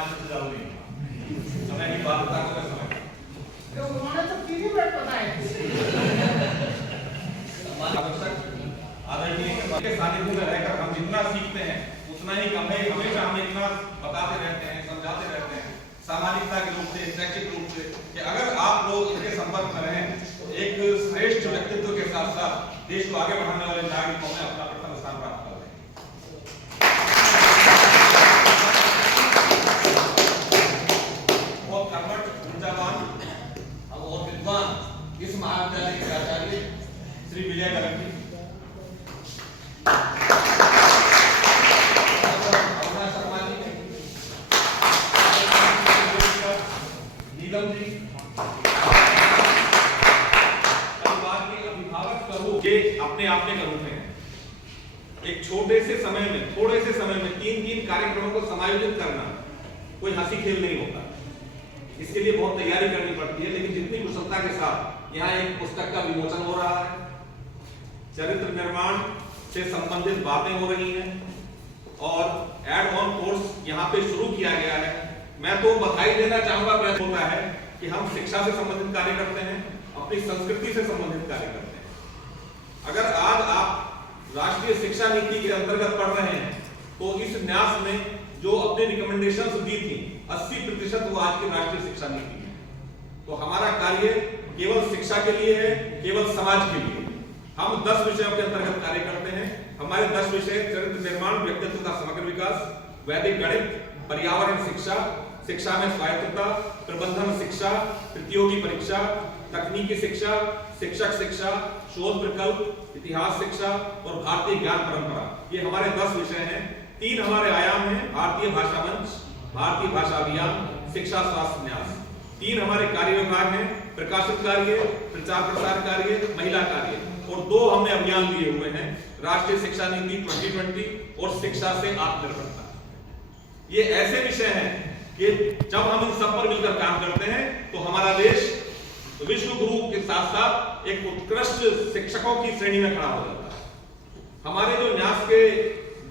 5 minute से ज्यादा नहीं, समय की बाध्यता को मैं समझता हूं। तो उन्होंने तो 3 मिनट बताए। आदरणीय के सानिध्य में रहकर हम जितना सीखते हैं उतना ही कम है। हमेशा हमें इतना बताते रहते हैं, समझाते रहते हैं सामाजिकता के रूप से, शैक्षिक रूप से, कि अगर आप लोग इनके संपर्क में रहें तो एक श्रेष्ठ व्यक्तित्व के साथ साथ देश को आगे बढ़ाने वाले नागरिकों में अपना प्रथम स्थान प्राप्त कर लें। बहुत कर्मठ, ऊर्जावान और विद्वान इस महाविद्यालय के आचार्य श्री विजय गलंगी, अपने आप में करूं हैं। एक छोटे से समय में, थोड़े से समय में 3 कार्यक्रमों को समायोजित करना कोई हंसी खेल नहीं होता। इसके लिए बहुत तैयारी करनी पड़ती है, लेकिन जितनी कुशलता के साथ यहाँ एक पुस्तक का विमोचन हो रहा है, चरित्र निर्माण से संबंधित बातें हो रही हैं और एड ऑन कोर्स यहाँ पे शुरू किया गया है। मैं तो बधाई देना चाहूंगा। प्रयत्न होता है कि हम शिक्षा से संबंधित कार्य करते हैं, अपनी संस्कृति से संबंधित कार्य करते हैं। अगर आज आप राष्ट्रीय शिक्षा नीति के अंतर्गत पढ़ रहे हैं तो इस न्यास में जो अपने रिकमेंडेशंस दी थी 80% वो आज की राष्ट्रीय शिक्षा नीति है। तो हमारा कार्य केवल शिक्षा के लिए है, केवल समाज के लिए। हम 10 विषयों के अंतर्गत कार्य करते हैं। हमारे 10 विषय चरित्र निर्माण, व्यक्तित्व का समग्र विकास, वैदिक गणित, पर्यावरण शिक्षा, शिक्षा में स्वायत्तता, प्रबंधन शिक्षा, प्रतियोगी परीक्षा, तकनीकी शिक्षा, शिक्षक शिक्षा, शोध विकल्प, इतिहास शिक्षा और भारतीय ज्ञान परंपरा। ये हमारे 10 विषय हैं। 3 हमारे आयाम हैं, भारतीय भाषा मंच, भारतीय भाषा अभियान, शिक्षा स्वास्थ्य न्यास। 3 हमारे कार्य विभाग हैं, प्रकाशित कार्य, प्रचार प्रसार कार्य, महिला कार्य, और 2 हमने अभियान लिए हुए हैं, राष्ट्रीय शिक्षा नीति 2020 और शिक्षा से आत्मनिर्भरता। ये ऐसे विषय हैं कि जब हम इन सब पर मिलकर काम करते हैं तो हमारा देश विश्व गुरु के साथ साथ एक उत्कृष्ट शिक्षकों की श्रेणी में खड़ा हो जाता है। हमारे जो न्यास के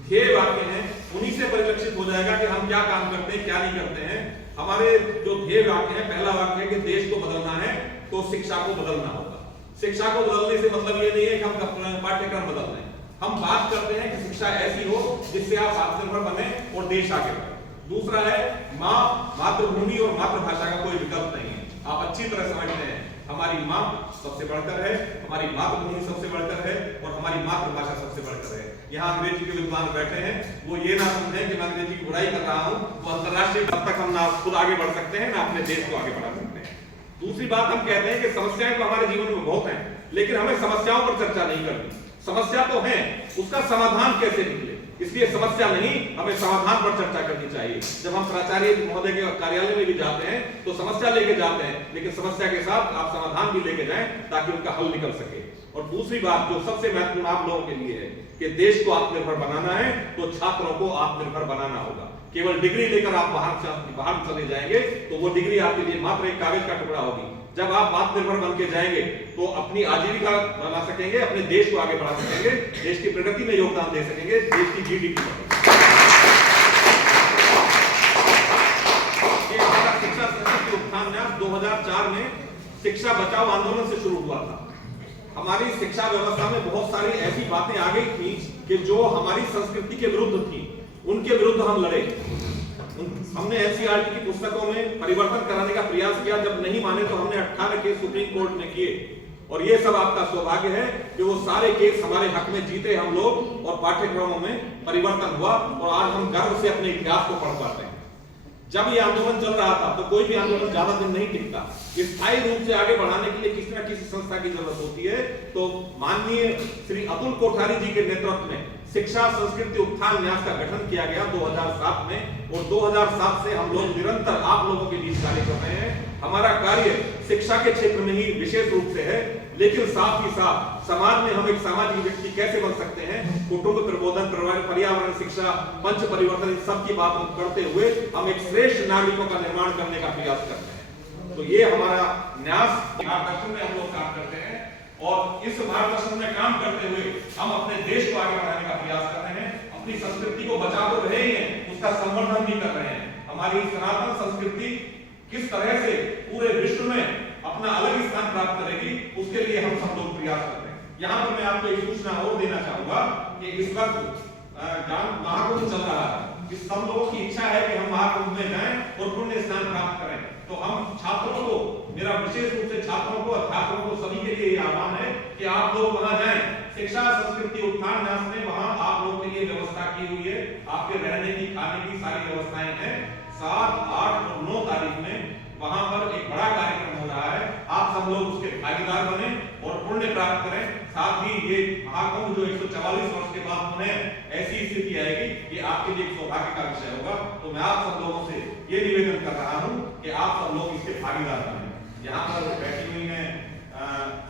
ध्येय वाक्य हैं उन्हीं से परिलक्षित हो जाएगा कि हम क्या काम करते हैं, क्या नहीं करते हैं। हमारे जो ध्येय वाक्य है, पहला वाक्य है कि देश को बदलना है तो शिक्षा को बदलना होगा। शिक्षा को बदलने से मतलब ये नहीं है कि हम पाठ्यक्रम बदल रहे हैं। हम बात करते हैं कि शिक्षा ऐसी हो जिससे आप आत्मनिर्भर बने और देश आगे बढ़े। दूसरा है माँ, मातृभूमि और मातृभाषा का कोई विकल्प नहीं है। आप अच्छी तरह समझते हैं, हमारी माँ सबसे बढ़कर है, हमारी मातृभूमि सबसे बढ़कर है और हमारी मातृभाषा सबसे बढ़कर है। यहाँ अंग्रेजी के विद्वान बैठे हैं, वो ये ना समझें कि मैं अंग्रेजी की बुराई कर रहा हूँ। वो अंतरराष्ट्रीय स्तर तक हम ना खुद आगे बढ़ सकते हैं, ना अपने देश को आगे बढ़ा सकते हैं। दूसरी बात हम कहते हैं कि समस्याएं तो हमारे जीवन में बहुत हैं, लेकिन हमें समस्याओं पर चर्चा नहीं करनी। समस्या तो है, उसका समाधान कैसे निकले, इसलिए समस्या नहीं, हमें समाधान पर चर्चा करनी चाहिए। जब हम प्राचार्य महोदय के कार्यालय में भी जाते हैं तो समस्या लेके जाते हैं, लेकिन समस्या के साथ आप समाधान भी लेके जाएं ताकि उनका हल निकल सके। और दूसरी बात जो सबसे महत्वपूर्ण आप लोगों के लिए है कि देश को आत्मनिर्भर बनाना है तो छात्रों को आत्मनिर्भर बनाना होगा। केवल डिग्री लेकर आप बाहर चले जाएंगे तो वो डिग्री आपके लिए मात्र एक कागज का टुकड़ा होगी। जब आप आत्मनिर्भर बन के जाएंगे तो अपनी आजीविका बना सकेंगे, अपने देश को आगे बढ़ा सकेंगे, देश की प्रगति में योगदान दे सकेंगे, देश की जीडीपी बढ़ेगी। ये हमारा शिक्षा संस्कृति उत्थान न्यास 2004 में शिक्षा बचाओ आंदोलन से शुरू हुआ था। हमारी शिक्षा व्यवस्था में बहुत सारी ऐसी बातें आ गई थी कि जो हमारी संस्कृति के विरुद्ध थी, उनके विरुद्ध हम लड़े। हमने एनसीईआरटी की पुस्तकों में परिवर्तन कराने का प्रयास किया, जब नहीं माने तो हमने 18 केस सुप्रीम कोर्ट में किए। और ये सब आपका सौभाग्य है कि वो सारे केस हमारे हक में जीते हम लोग और पाठ्यक्रमों में परिवर्तन हुआ और आज हम गर्व से अपने इतिहास को पढ़ पाते हैं। जब ये आंदोलन चल रहा था तो कोई भी आंदोलन ज्यादा दिन नहीं टिकता। स्थायी रूप से आगे बढ़ाने के लिए किसी न किसी संस्था की जरूरत होती है। तो माननीय श्री अतुल कोठारी जी के नेतृत्व में शिक्षा संस्कृति उत्थान न्यास का गठन किया गया 2007 में, और 2007 से हम लोग निरंतर आप लोगों के बीच कार्य कर रहे हैं। हमारा कार्य शिक्षा के क्षेत्र में ही विशेष रूप से है, लेकिन साथ ही साथ समाज में हम एक सामाजिक व्यक्ति कैसे बन सकते हैं, कुटुंब प्रबोधन, पर्यावरण शिक्षा, पंच परिवर्तन, इन सब की बात करते हुए हम एक श्रेष्ठ नागरिकों का निर्माण करने का प्रयास करते हैं। तो ये हमारा न्यास मार्गदर्शन में हम लोग काम करते हैं और इस मार्गदर्शन में काम करते हुए हम अपने देश को आगे बढ़ाने का प्रयास कर रहे हैं। अपनी संस्कृति को बचा तो रहे ही हैं, उसका संवर्धन भी कर रहे हैं। हमारी सनातन संस्कृति किस तरह से पूरे विश्व में अपना अलग स्थान प्राप्त करेगी, उसके लिए हम सब लोग प्रयास करते हैं। यहाँ पर मैं आपको एक सूचना और देना चाहूंगा कि इस वक्त महाकुंभ चल रहा है। इस सब लोगों की इच्छा है कि हम महाकुंभ में जाएं और पुण्य स्नान प्राप्त करें। तो हम छात्रों को, मेरा विशेष रूप से छात्रों को, अध्यापकों को, सभी के लिए आह्वान है कि आप लोग वहां जाएं। शिक्षा संस्कृति उत्थान न्यास ने वहां आप लोगों के लिए व्यवस्था की हुई है। आपके रहने की, खाने की सारी व्यवस्थाएं हैं। 7, 8 और 9 तारीख में वहां पर एक बड़ा कार्यक्रम हो रहा है। आप सब लोग उसके भागीदार बने और पुण्य प्राप्त करें। साथ ही ये महाकुंभ जो 144 वर्ष के बाद होने, ऐसी स्थिति आएगी कि आपके लिए एक सौभाग्य का विषय होगा। तो मैं आप सब लोगों से ये निवेदन कर रहा हूं कि आप सब लोग इसके भागीदार बने। यहाँ पर बैठी हुई है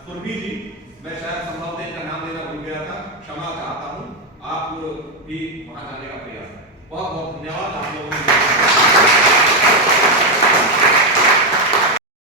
सुरभि जी, मैं शायद संभवतः इनका नाम लेना भूल गया था, क्षमा चाहता हूँ। आप भी वहां जाने का प्रयास करें। बहुत बहुत धन्यवाद।